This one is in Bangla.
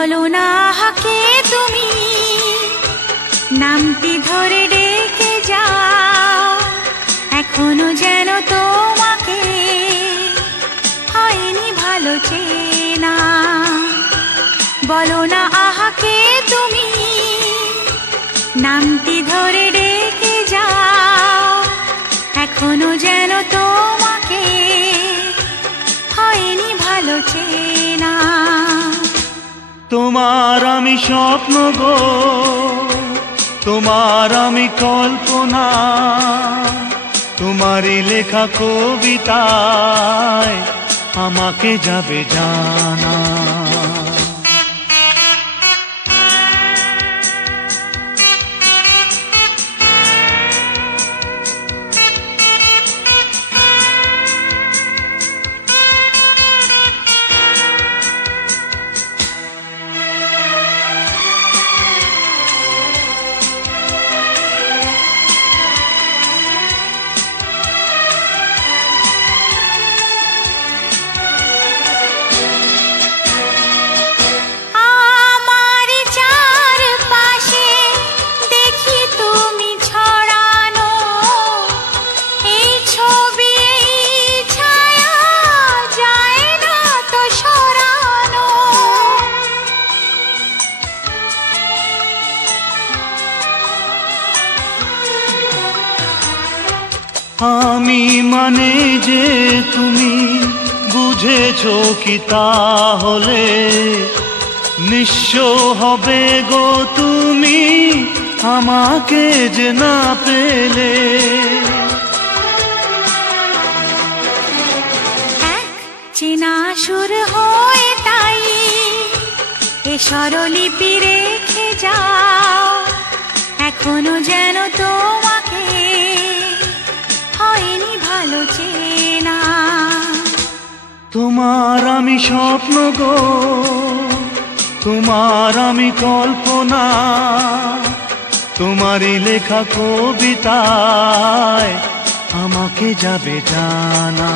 বলো না হাকে তুমি নামটি ধরে ডেকে যাও, এখনো যেন তোমাকে হয়নি ভালো চেনা। বলো না আহাকে তুমি নামটি ধরে ডেকে যাও, এখনো যেন তোমাকে হয়নি ভালো চেনা। তোমার আমি স্বপ্ন গো, তোমার আমি কল্পনা, তোমারই লেখা কবিতায় আমাকে যাবে জানা। আমি মানে যে তুমি বুঝেছো কি তাহলে নিঃস্ব হবে গো তুমি আমাকে যে না পেলে। চেনা সুর হয়ে তাই এ স্বরলিপি রেখে যাও, এখনো যেন তোমাকে হয়নি ভালো চেনা। তোমার আমি স্বপ্ন গো, তোমার আমি কল্পনা, তোমারই লেখা কবিতায় আমাকে যাবে জানা।